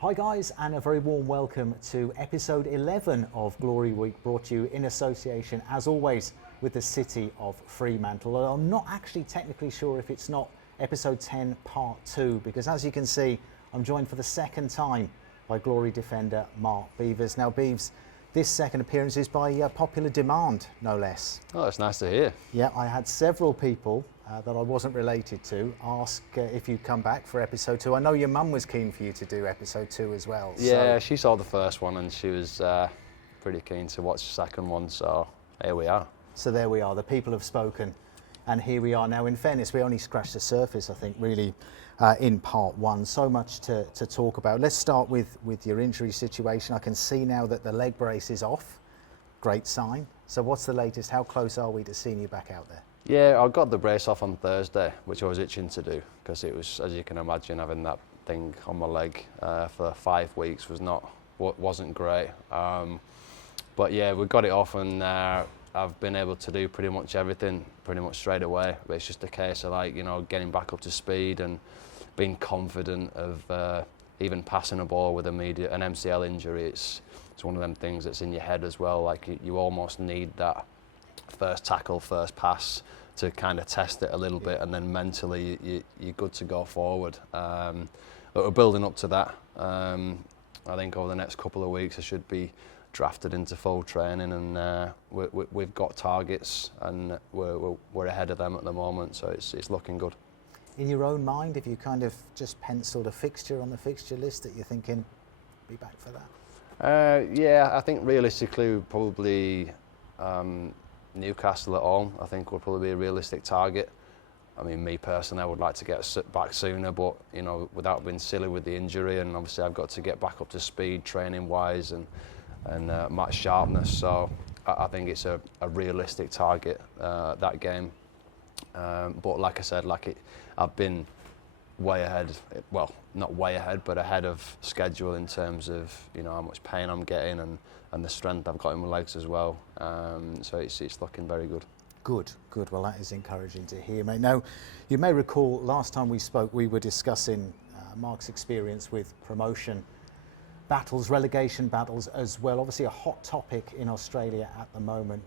Hi guys, and a very warm welcome to episode 11 of Glory Week, brought to you in association, as always, with the city of Fremantle. Although I'm not actually technically sure if it's not episode 10 part 2, because as you can see, I'm joined for the second time by Glory defender Mark Beevers. Now Beeves, this second appearance is by popular demand, no less. Oh, that's nice to hear. Yeah, I had several people that I wasn't related to ask if you'd come back for episode 2. I know your mum was keen for you to do episode 2 as well. Yeah, she saw the first one and she was pretty keen to watch the second one, so here we are. So there we are, the people have spoken, and here we are. Now, in fairness, we only scratched the surface, I think, really, in part 1. So much to talk about. Let's start with your injury situation. I can see now that the leg brace is off. Great sign. So what's the latest? How close are we to seeing you back out there? Yeah, I got the brace off on Thursday, which I was itching to do, because it was, as you can imagine, having that thing on my leg for 5 weeks wasn't great. But yeah, we got it off, and I've been able to do pretty much everything pretty much straight away. But it's just a case of getting back up to speed and being confident of even passing a ball with an MCL injury. It's one of them things that's in your head as well. Like you almost need that first tackle, first pass to kind of test it a little bit, and then mentally you're good to go forward. But we're building up to that. I think over the next couple of weeks I should be drafted into full training, and we've got targets, and we're ahead of them at the moment, so it's looking good. In your own mind, have you kind of just penciled a fixture on the fixture list that you're thinking, be back for that? Yeah, I think realistically probably Newcastle at home, I think, would probably be a realistic target. I mean, me personally, I would like to get back sooner, but without being silly with the injury, and obviously I've got to get back up to speed training-wise and match sharpness. So I think it's a realistic target, that game. But like I said, I've been way ahead. Well, not way ahead, but ahead of schedule in terms of how much pain I'm getting and the strength I've got in my legs as well. So it's looking very good. Good. Well, that is encouraging to hear, mate. Now, you may recall last time we spoke, we were discussing Mark's experience with promotion battles, relegation battles as well. Obviously a hot topic in Australia at the moment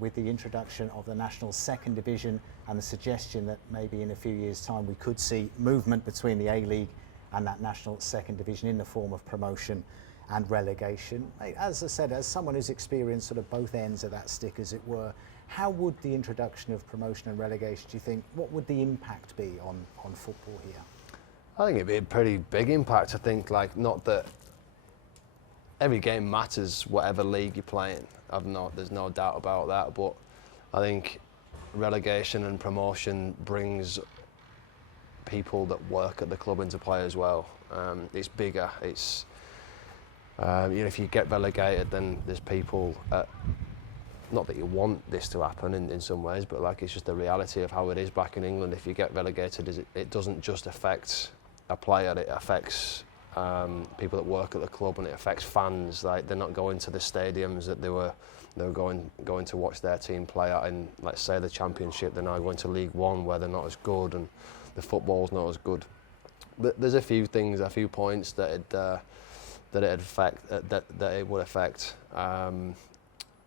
with the introduction of the National Second Division and the suggestion that maybe in a few years' time we could see movement between the A-League and that National Second Division in the form of promotion and relegation. As I said, as someone who's experienced sort of both ends of that stick, as it were, how would the introduction of promotion and relegation, do you think, what would the impact be on football here? I think it'd be a pretty big impact. I think, not that every game matters, whatever league you're playing. There's no doubt about that. But I think relegation and promotion brings people that work at the club into play as well. It's bigger. It's if you get relegated, then there's people. Not that you want this to happen in some ways, but it's just the reality of how it is back in England. If you get relegated, it doesn't just affect a player; it affects people that work at the club, and it affects fans. They're not going to the stadiums that they were going to watch their team play at in, let's say, the Championship. They're now going to League One, where they're not as good and the football's not as good. But there's a few points that it would affect, and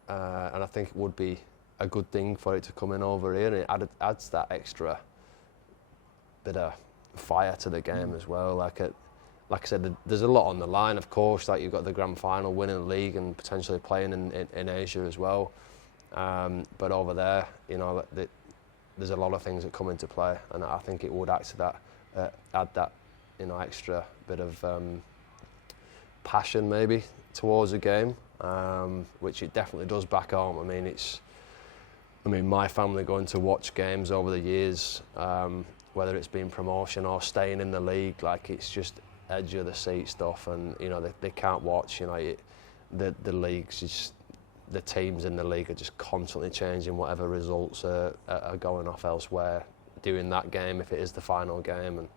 I think it would be a good thing for it to come in over here, and it adds that extra bit of fire to the game as well. Like I said, there's a lot on the line, of course. You've got the grand final, winning the league, and potentially playing in Asia as well. But over there, there's a lot of things that come into play, and I think it would add that extra bit of passion maybe towards the game, which it definitely does back home. I mean, my family going to watch games over the years, whether it's been promotion or staying in the league, it's just edge of the seat stuff, and they can't watch. The leagues, just the teams in the league are just constantly changing whatever results are going off elsewhere during that game, if it is the final game, and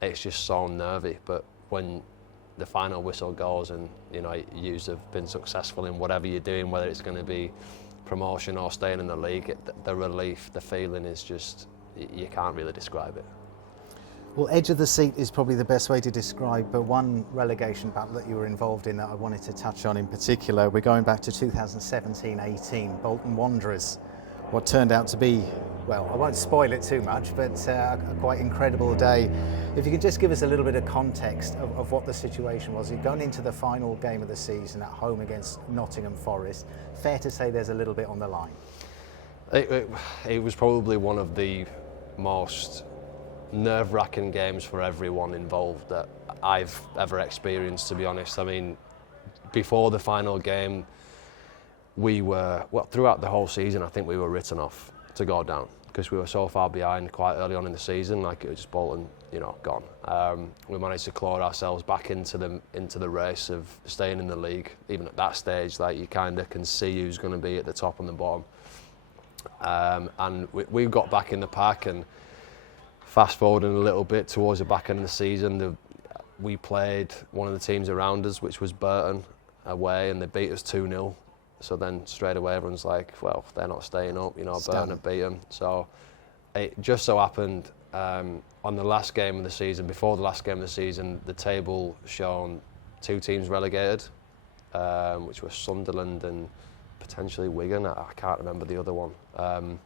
it's just so nervy. But when the final whistle goes and you have been successful in whatever you're doing, whether it's going to be promotion or staying in the league, the relief, the feeling is just, you can't really describe it. Well, edge of the seat is probably the best way to describe, but one relegation battle that you were involved in that I wanted to touch on in particular, we're going back to 2017-18, Bolton Wanderers, what turned out to be, well, I won't spoil it too much, but a quite incredible day. If you could just give us a little bit of context of what the situation was. You're going into the final game of the season at home against Nottingham Forest. Fair to say there's a little bit on the line. It was probably one of the most nerve-wracking games for everyone involved that I've ever experienced, to be honest. I mean, before the final game, we were, well, throughout the whole season, I think we were written off to go down because we were so far behind quite early on in the season, like it was just Bolton, gone. We managed to claw ourselves back into the race of staying in the league. Even at that stage, like you kind of can see who's going to be at the top and the bottom. And we got back in the pack, and fast forwarding a little bit towards the back end of the season, we played one of the teams around us, which was Burton, away, and they beat us 2-0. So then straight away everyone's like, well, they're not staying up, Burton have beaten. So it just so happened on the last game of the season, before the last game of the season, the table shown 2 teams relegated, which were Sunderland and potentially Wigan. I can't remember the other one.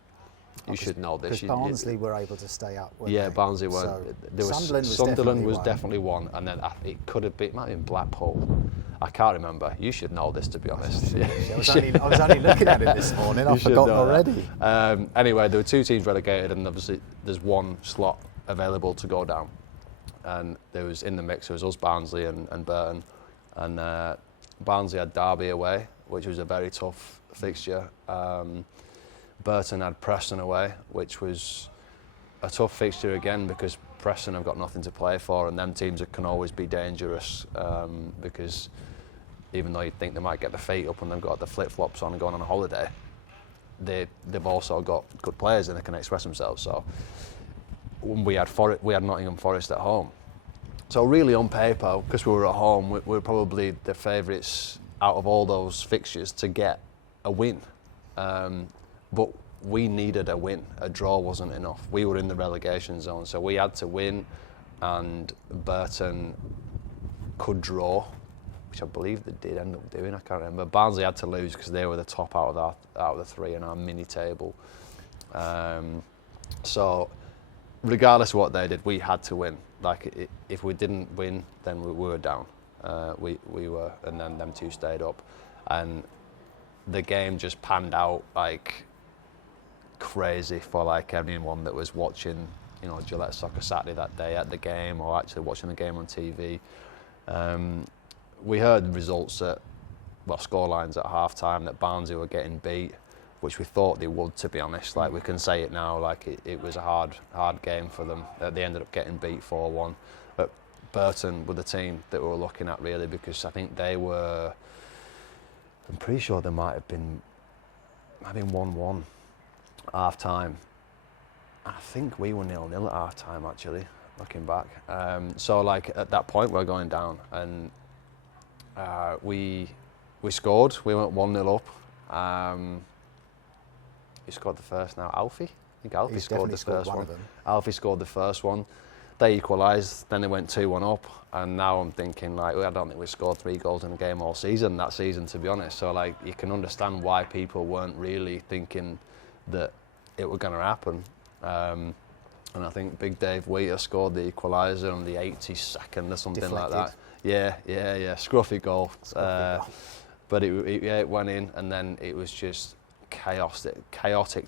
You should know this. Because Barnsley were able to stay up, weren't yeah, they? Barnsley were. So Sunderland was definitely one, and then it could have been, it might have been Blackpool. I can't remember. You should know this, to be honest. I was only looking at it this morning. I've forgotten already. Anyway, there were 2 teams relegated, and obviously there's one slot available to go down. And there was in the mix, it was us, Barnsley and Burton. And Barnsley had Derby away, which was a very tough fixture. Burton had Preston away, which was a tough fixture again because Preston have got nothing to play for, and them teams can always be dangerous because even though you think they might get their feet up and they've got the flip-flops on and going on a holiday, they've also got good players and they can express themselves. So we had Nottingham Forest at home. So really on paper, because we were at home, we were probably the favourites out of all those fixtures to get a win. But we needed a win. A draw wasn't enough. We were in the relegation zone, so we had to win, and Burton could draw, which I believe they did end up doing. I can't remember. Barnsley had to lose because they were the top out of the 3 in our mini table. So regardless of what they did, we had to win. Like if we didn't win, then we were down. We were, and then them 2 stayed up, and the game just panned out like crazy for like anyone that was watching, Gillette Soccer Saturday that day at the game, or actually watching the game on TV. We heard results scorelines at half time that Barnsley were getting beat, which we thought they would, to be honest. Like we can say it now, like it was a hard game for them. They ended up getting beat 4-1. But Burton were the team that we were looking at really, because I think I'm pretty sure there might have been 1-1 half time. I think we were 0-0 at half time actually, looking back. So like at that point we're going down, and we scored. We went 1-0 up. Who scored the first now? Alfie? I think Alfie scored the first one. Alfie scored the first one. They equalised, then they went 2-1 up, and now I'm thinking like, I don't think we scored 3 goals in a game all season, that season, to be honest. So like you can understand why people weren't really thinking that it was going to happen. And I think Big Dave Wheater scored the equaliser on the 82nd or something Deflected. like that. Yeah, scruffy goal. But it went in, and then it was just chaotic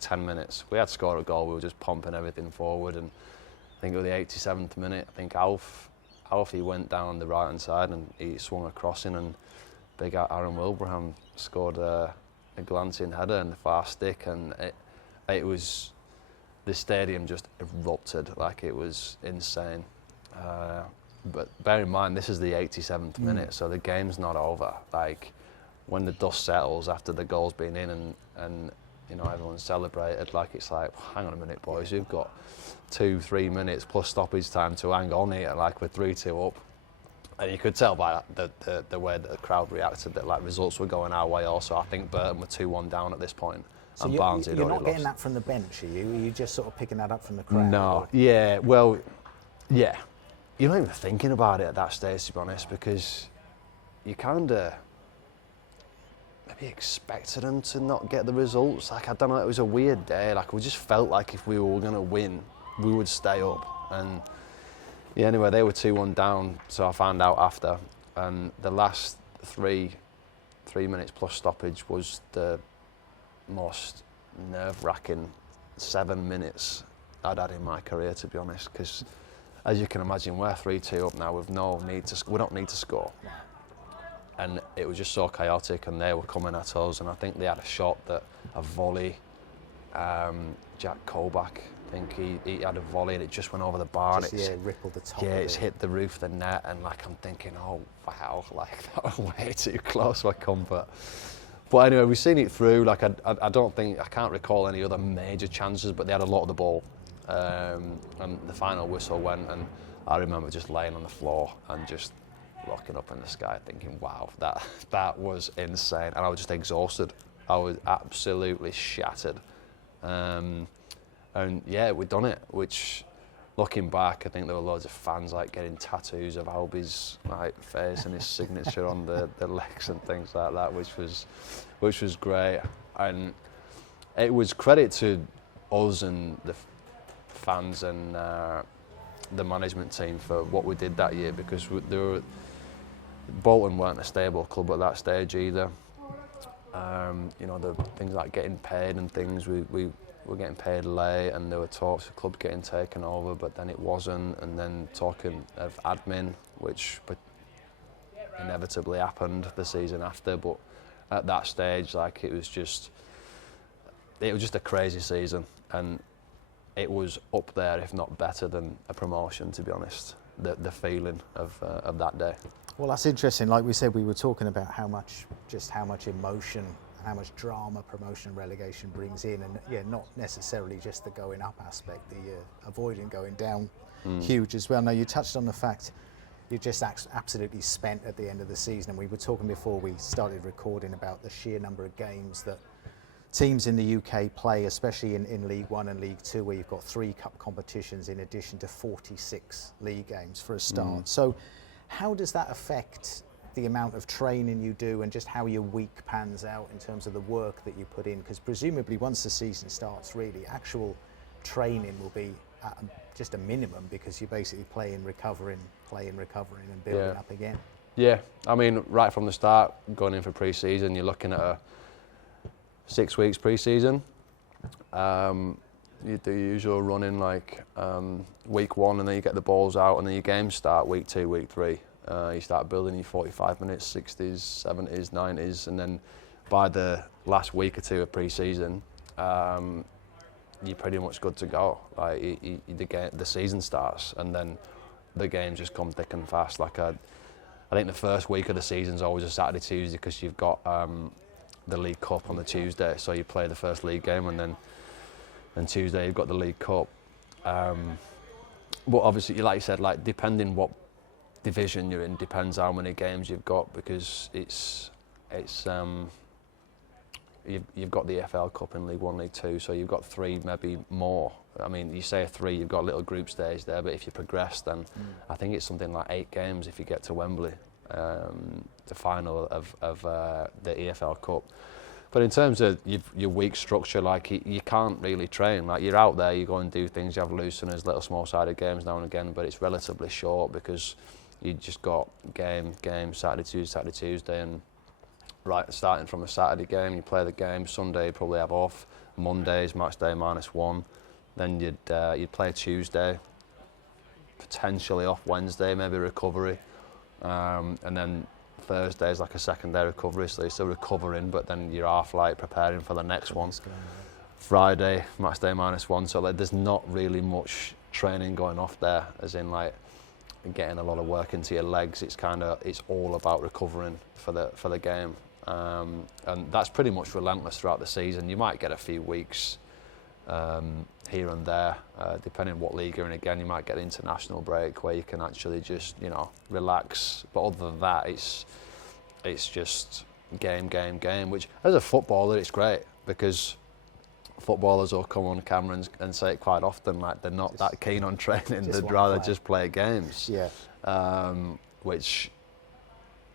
10 minutes. We had scored a goal, we were just pumping everything forward, and I think it was the 87th minute, I think Alfie went down the right hand side and he swung a crossing, and big Aaron Wilbraham scored a glancing header in the far stick, and it was, the stadium just erupted, like it was insane. But bear in mind, this is the 87th minute, so the game's not over. Like when the dust settles after the goal's been in and everyone's celebrated, like it's like, hang on a minute boys, we've got 2-3 minutes plus stoppage time to hang on here, like we're 3-2 up. And you could tell by the way that the crowd reacted that like results were going our way also. I think Burton were 2-1 down at this point. So and you're not getting that from the bench, are you? Are you just sort of picking that up from the crowd? No, yeah, well, Yeah, you're not even thinking about it at that stage, to be honest, because you kind of maybe expected them to not get the results. Like, I don't know, it was a weird day. Like, we just felt like if we were going to win, we would stay up. And yeah, anyway, they were 2-1 down, so I found out after. And the last 3 minutes plus stoppage was the most nerve-wracking 7 minutes I'd had in my career, to be honest, because as you can imagine, we're 3-2 up now with no need to. We don't need to score, and it was just so chaotic. And they were coming at us, and I think they had a shot a volley. Jack Colback, I think he had a volley, and it just went over the bar. Just, rippled the top. Yeah, of it's hit the roof of the net, and like I'm thinking, oh wow, like that was way too close for comfort. But anyway, we've seen it through. Like I can't recall any other major chances, but they had a lot of the ball. And the final whistle went, and I remember just laying on the floor and just looking up in the sky thinking, wow, that was insane. And I was just exhausted. I was absolutely shattered. And yeah, we'd done it, which looking back, I think there were loads of fans like getting tattoos of Albie's like face and his signature on the legs and things like that, which was great. And it was credit to us and the fans and the management team for what we did that year, because Bolton weren't a stable club at that stage either. The things like getting paid and things, we were getting paid late, and there were talks of club getting taken over, but then it wasn't, and then talking of admin, which inevitably happened the season after. But at that stage, like, it was just a crazy season, and it was up there, if not better than a promotion, to be honest, the feeling of that day. Well, that's interesting. Like we said, we were talking about how much emotion, how much drama promotion and relegation brings in, and not necessarily just the going up aspect, the avoiding going down, huge as well. Now, you touched on the fact you're just absolutely spent at the end of the season, and we were talking before we started recording about the sheer number of games that teams in the UK play, especially in League One and League Two, where you've got 3 cup competitions in addition to 46 league games for a start. So how does that affect the amount of training you do and just how your week pans out in terms of the work that you put in? Because presumably once the season starts, really, actual training will be at just a minimum, because you're basically playing, recovering and building up again. Yeah, I mean, right from the start, going in for pre-season, you're looking at 6 weeks pre-season. You do your usual running, like week 1, and then you get the balls out, and then your games start week 2, week 3. You start building your 45 minutes, 60s, 70s, 90s, and then by the last week or 2 of pre-season, you're pretty much good to go. Like the season starts, and then the games just come thick and fast. Like I think the first week of the season's always a Saturday, Tuesday, because you've got the League Cup on the Tuesday, so you play the first league game, and then Tuesday you've got the League Cup. But obviously, like you said, like depending what division you're in, depends how many games you've got, because you've got the FL Cup in League 1, League 2, so you've got 3, maybe more. I mean, you say 3, you've got little group stage there, but if you progress, then I think it's something like 8 games if you get to Wembley, the final of the EFL Cup. But in terms of your week structure, like you can't really train. Like you're out there, you go and do things, you have looseners, little small-sided games now and again, but it's relatively short because you just got game, Saturday, Tuesday, and right, starting from a Saturday game, you play the game. Sunday you probably have off. Monday's match day -1. Then you'd play Tuesday, potentially off Wednesday, maybe recovery, and then Thursday's like a second day recovery, so you're still recovering, but then you're half like preparing for the next one. Friday, match day -1, so like, there's not really much training going off there, as in like getting a lot of work into your legs. It's all about recovering for the game, and that's pretty much relentless throughout the season. You might get a few weeks here and there, depending on what league you're in. Again, you might get an international break where you can actually just relax. But other than that, it's just game. Which, as a footballer, it's great, because footballers will come on camera and say it quite often, like they're not that keen on training, they'd rather just play games. Which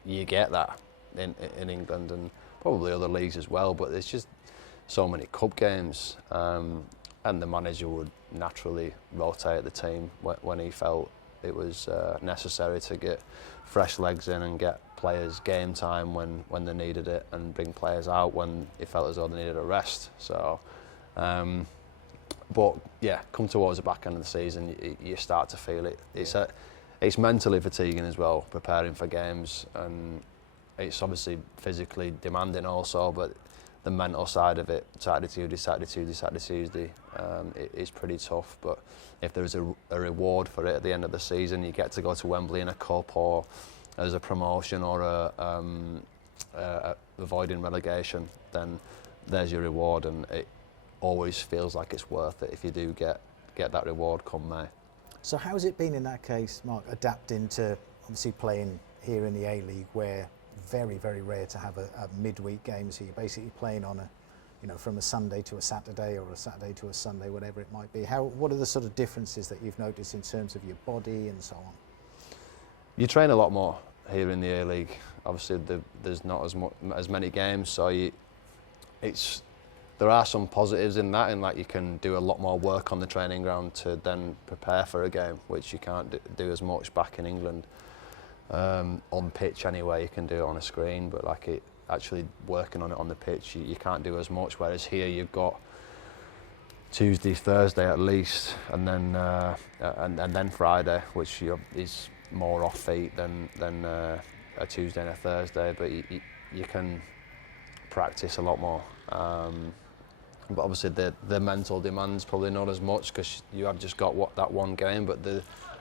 you get that in England and probably other leagues as well, but there's just so many cup games, and the manager would naturally rotate the team when he felt it was necessary to get fresh legs in and get players game time when they needed it, and bring players out when he felt as though they needed a rest. So, but yeah, come towards the back end of the season, you start to feel it. It's mentally fatiguing as well, preparing for games, and it's obviously physically demanding also, but the mental side of it, Saturday, Tuesday, it's pretty tough. But if there's a reward for it at the end of the season, you get to go to Wembley in a cup, or as a promotion, or avoiding relegation, then there's your reward, and it always feels like it's worth it if you do get that reward come May. So how's it been in that case, Mark, adapting to obviously playing here in the A-League, where very, very rare to have a midweek game, so you're basically playing on from a Sunday to a Saturday, or a Saturday to a Sunday, whatever it might be. What are the sort of differences that you've noticed in terms of your body and so on? You train a lot more here in the A-League. Obviously, there's not as many games, so there are some positives in that, in that you can do a lot more work on the training ground to then prepare for a game, which you can't do as much back in England. On pitch anyway, you can do it on a screen, but actually working on it on the pitch, you can't do as much. Whereas here you've got Tuesday, Thursday at least, and then Friday, which is more off feet than a Tuesday and a Thursday. But you can practice a lot more. But obviously the mental demand's probably not as much, because you have just got that one game. But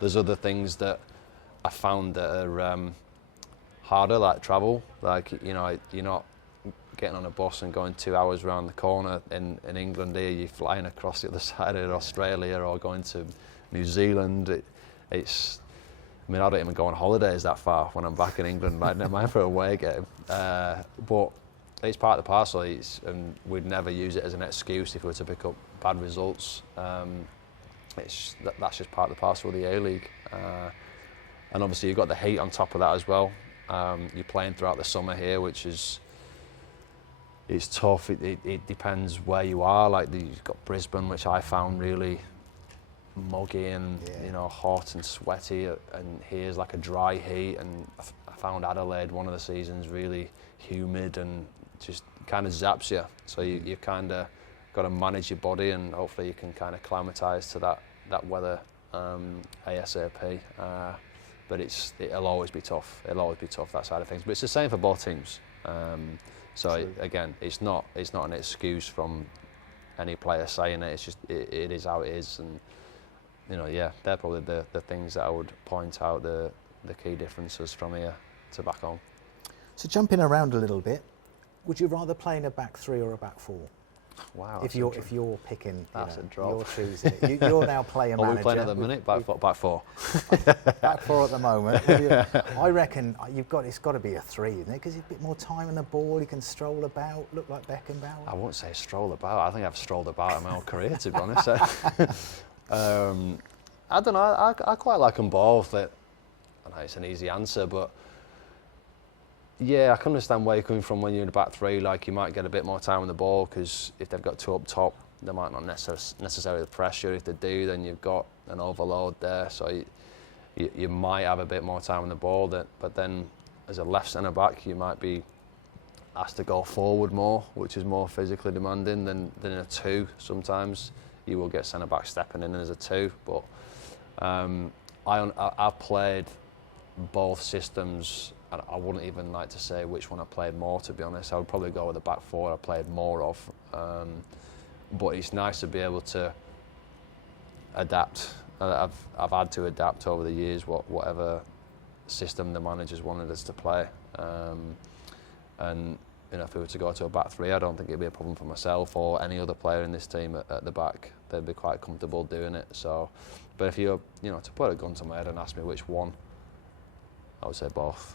there's other things that I found that are harder, like travel. You're not getting on a bus and going 2 hours around the corner in England. Here you're flying across the other side of Australia, or going to New Zealand. I don't even go on holidays that far when I'm back in England. Never mind for a away game. But it's part of the parcel, and we'd never use it as an excuse if we were to pick up bad results. That's just part of the parcel of the A-League. And obviously you've got the heat on top of that as well. You're playing throughout the summer here, which it's tough. It depends where you are. You've got Brisbane, which I found really muggy and hot and sweaty, and here's like a dry heat. And I found Adelaide one of the seasons really humid and just kind of zaps you. So you've kind of got to manage your body, and hopefully you can kind of acclimatise to that weather ASAP. But it'll always be tough. It'll always be tough, that side of things. But it's the same for both teams. Again, it's not an excuse from any player saying it. It's just it is how it is, and they're probably the things that I would point out, the key differences from here to back home. So jumping around a little bit, would you rather play in a back three or a back four? Wow. If you're picking, that's a drop. You're choosing it. You're now player manager. Are we playing at the minute? Back four. Back four at the moment. I reckon it's got to be a three, isn't it? Because you've a bit more time on the ball. You can stroll about, look like Beckenbauer. I won't say stroll about. I think I've strolled about in my whole career, to be honest. I don't know. I quite like them both. I know it's an easy answer, but yeah, I can understand where you're coming from when you're in the back three. You might get a bit more time on the ball, because if they've got two up top, they might not necessarily the pressure. If they do, then you've got an overload there. So you might have a bit more time on the ball. But then, as a left centre back, you might be asked to go forward more, which is more physically demanding than in a two. Sometimes you will get centre back stepping in as a two. But I've played both systems. And I wouldn't even like to say which one I played more, to be honest. I would probably go with the back four I played more of. But it's nice to be able to adapt. I've had to adapt over the years, whatever system the managers wanted us to play. And if we were to go to a back three, I don't think it'd be a problem for myself or any other player in this team at the back. They'd be quite comfortable doing it. So, but if you're, to put a gun to my head and ask me which one, I would say both.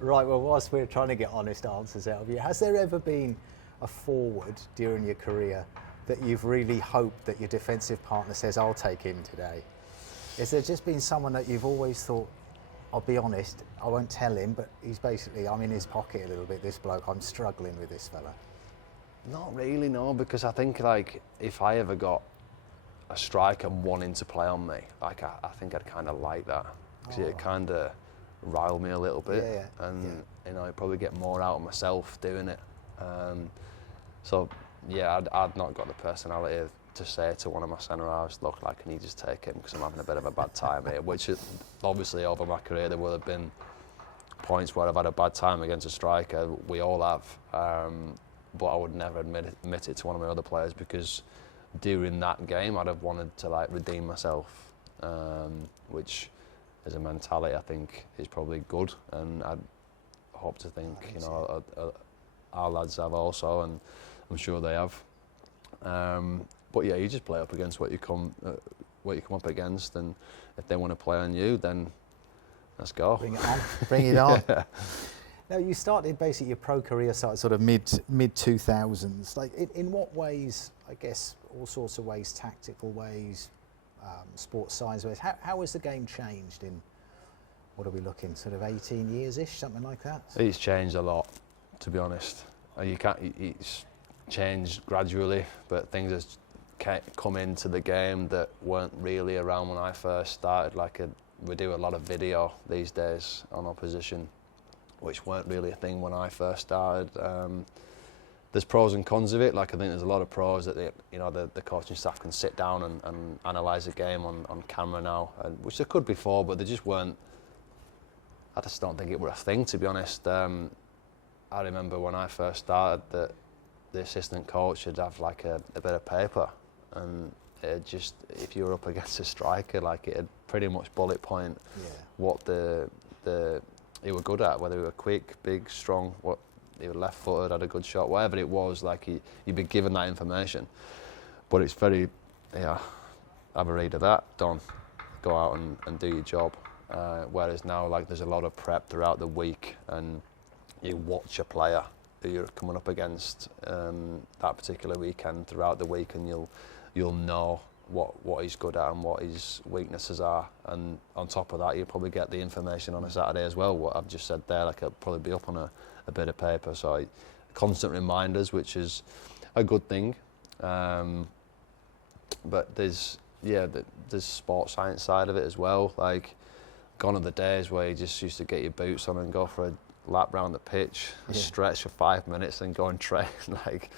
Right. Well, whilst we're trying to get honest answers out of you, has there ever been a forward during your career that you've really hoped that your defensive partner says, I'll take him today? Is there just been someone that you've always thought, I'll be honest, I won't tell him, but he's basically, I'm in his pocket a little bit, this bloke, I'm struggling with this fella? Not really, no, because I think like if I ever got a striker wanting to play on me, like I think I'd kind of like that, because it kind of riled me a little bit, and you know, I'd probably get more out of myself doing it. So yeah, I'd not got the personality to say to one of my centre halves, look, like, can you just take him because I'm having a bit of a bad time here, which obviously over my career there will have been points where I've had a bad time against a striker, we all have, but I would never admit it to one of my other players, because during that game I'd have wanted to like redeem myself, which as a mentality I think is probably good, and I'd hope to think, you know, our lads have also, and I'm sure they have. But yeah, you just play up against what you come up against, and if they want to play on you, then let's go. Bring it on. Bring it on. Now, you started basically your pro career started sort of mid 2000s. Like, in what ways? I guess all sorts of ways, tactical ways, sports science ways. How has the game changed in, what are we looking, sort of 18 years-ish, something like that? It's changed a lot, to be honest. It's changed gradually, but things have come into the game that weren't really around when I first started. Like we do a lot of video these days on opposition, which weren't really a thing when I first started. There's pros and cons of it. Like, I think there's a lot of pros that the coaching staff can sit down and analyse a game on camera now, which there could before, but they just weren't. I just don't think it were a thing, to be honest. I remember when I first started that the assistant coach would have like a bit of paper, and it just, if you were up against a striker, like it'd pretty much bullet point what he were good at, whether he were quick, big, strong, what he was left-footed, had a good shot, whatever it was. Like you'd be given that information, but it's very, have a read of that, done, go out and do your job. Whereas now, like, there's a lot of prep throughout the week, and you watch a player who you're coming up against that particular weekend throughout the week, and you'll know what he's good at and what his weaknesses are. And on top of that, you'll probably get the information on a Saturday as well, what I've just said there. Like, it'll probably be up on a bit of paper, so constant reminders, which is a good thing. But there's sports science side of it as well. Like, gone are the days where you just used to get your boots on and go for a lap round the pitch, stretch for 5 minutes and go and train. Like,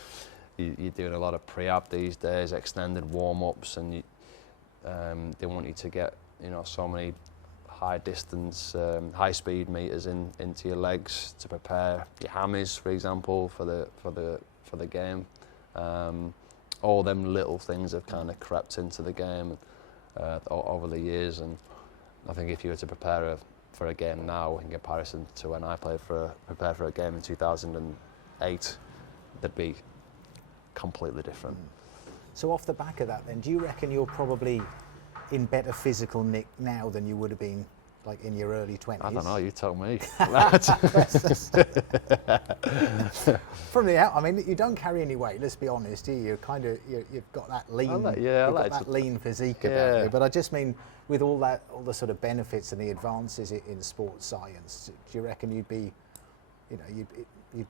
you're doing a lot of pre-ab these days, extended warm-ups, and they want you to get, so many high-distance, high-speed meters into your legs to prepare your hammies, for example, for the game. All them little things have kind of crept into the game over the years, and I think if you were to prepare for a game now in comparison to when I prepared for a game in 2008, they'd be completely different. So off the back of that then, do you reckon you're probably in better physical nick now than you would have been like in your early 20s? I don't know, you tell me. From the out, I mean, you don't carry any weight, let's be honest, do you? You've got that lean, lean physique about you. But I just mean, with all the sort of benefits and the advances in sports science, do you reckon you'd be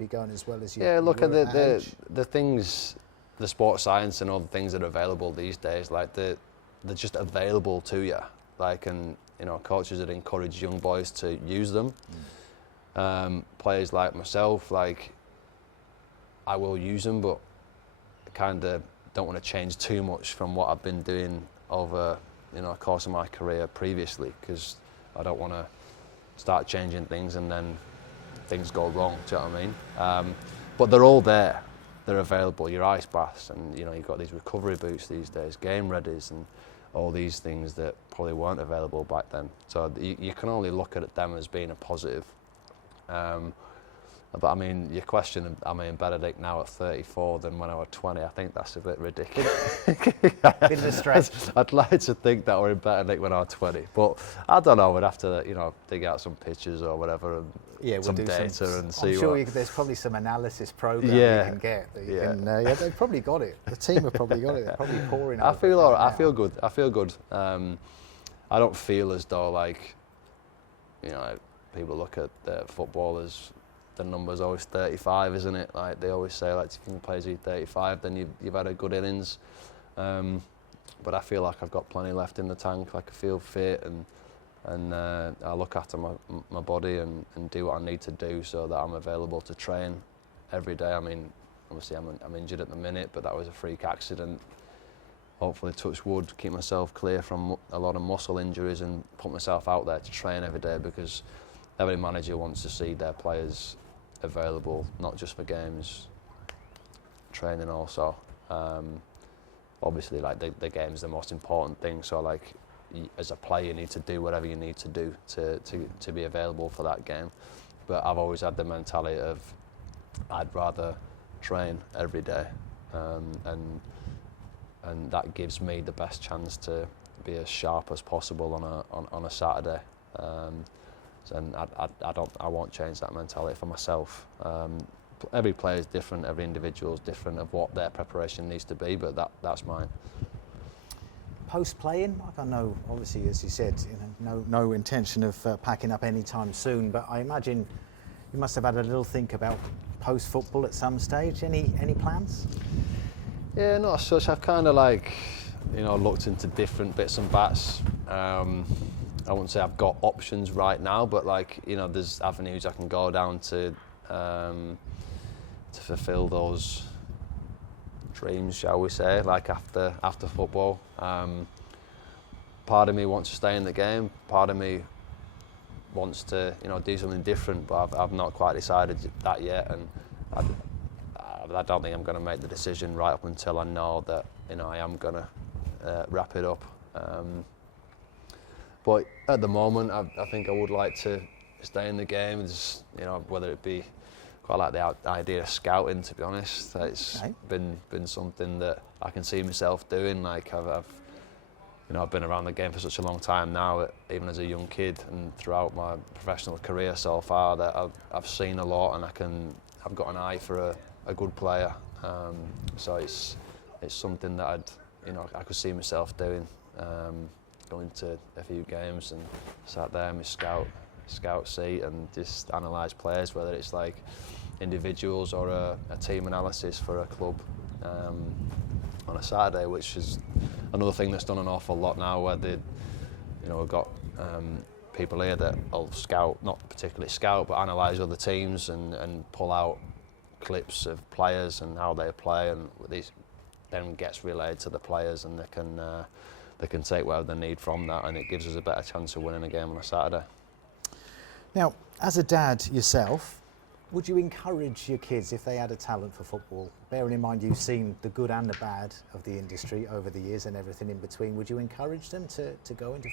going as well as you? Yeah, look at the things, the sports science and all the things that are available these days. Like they're just available to you. Like, and coaches that encourage young boys to use them. Players like myself, like, I will use them, but kind of don't want to change too much from what I've been doing over a course of my career previously, because I don't want to start changing things and then things go wrong. Do you know what I mean? But they're all there. They're available. Your ice baths, and you've got these recovery boots these days, game readies, and all these things that probably weren't available back then. So you can only look at them as being a positive. But I mean, your question, am I in better nick now at 34 than when I was 20? I think that's a bit ridiculous. Bit of a stretch. I'd like to think that we're in better nick when I was 20, but I don't know. We'd have to, dig out some pictures or whatever, and We'll some do data and see. I'm sure there's probably some analysis program you can get that you can. They've probably got it. The team have probably got it. They're probably pouring. I feel all right. I feel good. I feel good. I don't feel as though people look at the footballers. The number's always 35, isn't it? Like they always say, if you can play to 35, then you've had a good innings. But I feel like I've got plenty left in the tank. Like I feel fit and I look after my body and do what I need to do so that I'm available to train every day. I mean, obviously I'm injured at the minute, but that was a freak accident. Hopefully, touch wood, keep myself clear from a lot of muscle injuries and put myself out there to train every day, because every manager wants to see their players available, not just for games, training also. Obviously, the game's the most important thing. So, as a player, you need to do whatever you need to do to be available for that game. But I've always had the mentality of I'd rather train every day, and that gives me the best chance to be as sharp as possible on a Saturday. And I won't change that mentality for myself. Every player is different, every individual is different of what their preparation needs to be, but that's mine. Post-playing, I know, obviously, as you said, no intention of packing up anytime soon, but I imagine you must have had a little think about post-football at some stage. Any plans? Yeah, not as such. I've kind of looked into different bits and bats. I wouldn't say I've got options right now, but there's avenues I can go down to fulfil those dreams, shall we say, after football. Part of me wants to stay in the game. Part of me wants to do something different, but I've not quite decided that yet, and I don't think I'm going to make the decision right up until I know that I am going to wrap it up. But at the moment, I think I would like to stay in the game. Just, whether it be quite like the idea of scouting. To be honest, it's been something that I can see myself doing. I've been around the game for such a long time now, even as a young kid and throughout my professional career so far, that I've seen a lot, and I've got an eye for a good player. So it's something that I could see myself doing. Going to a few games and sat there in my scout seat and just analyse players, whether it's individuals or a team analysis for a club on a Saturday, which is another thing that's done an awful lot now, where we've got people here that will scout, not particularly scout, but analyse other teams and pull out clips of players and how they play, and these then gets relayed to the players, and they can take whatever they need from that, and it gives us a better chance of winning a game on a Saturday. Now, as a dad yourself, would you encourage your kids, if they had a talent for football, bearing in mind you've seen the good and the bad of the industry over the years and everything in between, would you encourage them to go into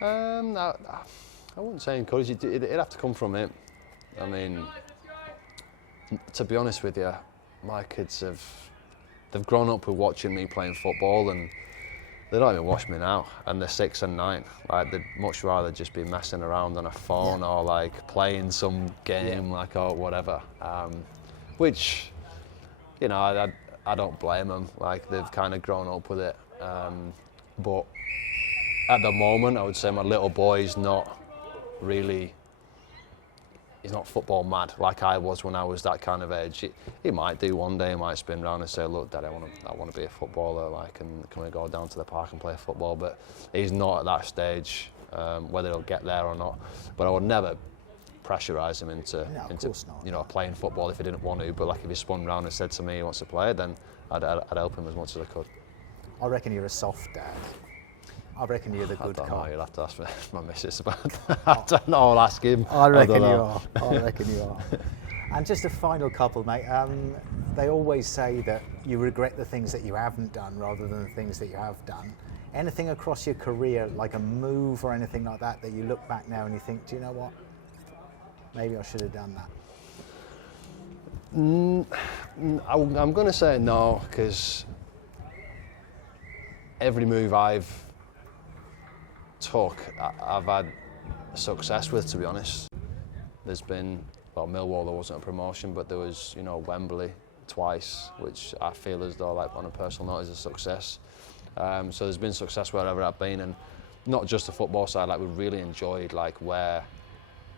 football? I wouldn't say encourage. It'd have to come from it. I mean, to be honest with you, my kids they've grown up with watching me playing football, and they don't even watch me now, and they're 6 and 9. They'd much rather just be messing around on a phone or playing some game or whatever. Which, I don't blame them. They've kind of grown up with it. But at the moment, I would say my little boy is not really. He's not football mad like I was when I was that kind of age. He might do one day. He might spin round and say, "Look, Dad, I want to be a footballer. And can we go down to the park and play football?" But he's not at that stage. Whether he'll get there or not, but I would never pressurise him into playing football if he didn't want to. But if he spun round and said to me he wants to play, then I'd help him as much as I could. I reckon you're a soft dad. I reckon you're the good cop. I don't know, you'll have to ask my missus about that. I don't know, I'll ask him. I reckon you are. I reckon you are. And just a final couple, mate. They always say that you regret the things that you haven't done rather than the things that you have done. Anything across your career, like a move or anything like that, that you look back now and you think, do you know what? Maybe I should have done that. I'm going to say no, because every move I've took, I've had success with, to be honest. There's been, well, Millwall, there wasn't a promotion, but there was, you know, Wembley twice, which I feel as though, like, on a personal note, is a success. So there's been success wherever I've been, and not just the football side. Like, we really enjoyed, like, where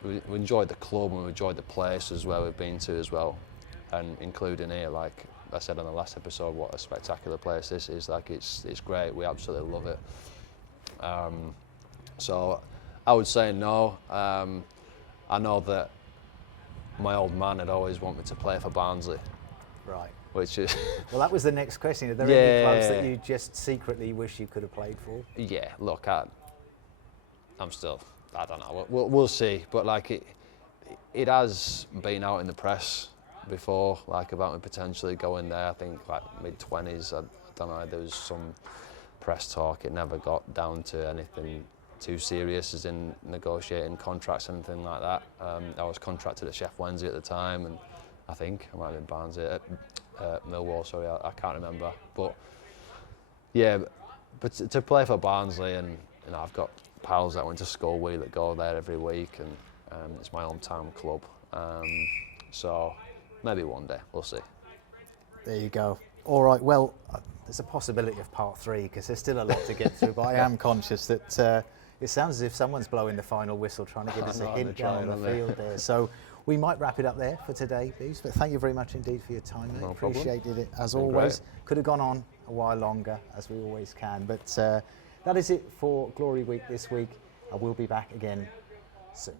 we enjoyed the club and we enjoyed the places where we've been to as well, and including here, like I said on the last episode, what a spectacular place this is. Like, it's great. We absolutely love it. So I would say no. I know that my old man had always wanted me to play for Barnsley. Right. Which is well, that was the next question. Are there any clubs that you just secretly wish you could have played for? Yeah, look, I'm still, I don't know. We'll see. But like it has been out in the press before, like about me potentially going there. I think like mid-20s. I don't know. There was some press talk. It never got down to anything too serious, as in negotiating contracts or anything like that. I was contracted at Chef Wednesday at the time, and I think I might have been Barnsley at Millwall. Sorry, I can't remember. But yeah, but to play for Barnsley, and you know, I've got pals that went to school with that go there every week, and it's my hometown club. So maybe one day, we'll see. There you go. All right. Well, there's a possibility of part 3 because there's still a lot to get through. But I am conscious that it sounds as if someone's blowing the final whistle, trying to give us a hint down on the field there. So we might wrap it up there for today, Beeves. But thank you very much indeed for your time, mate. No problem. Appreciated it as Been always. great. Could have gone on a while longer, as we always can. But that is it for Glory Week this week. I will be back again soon.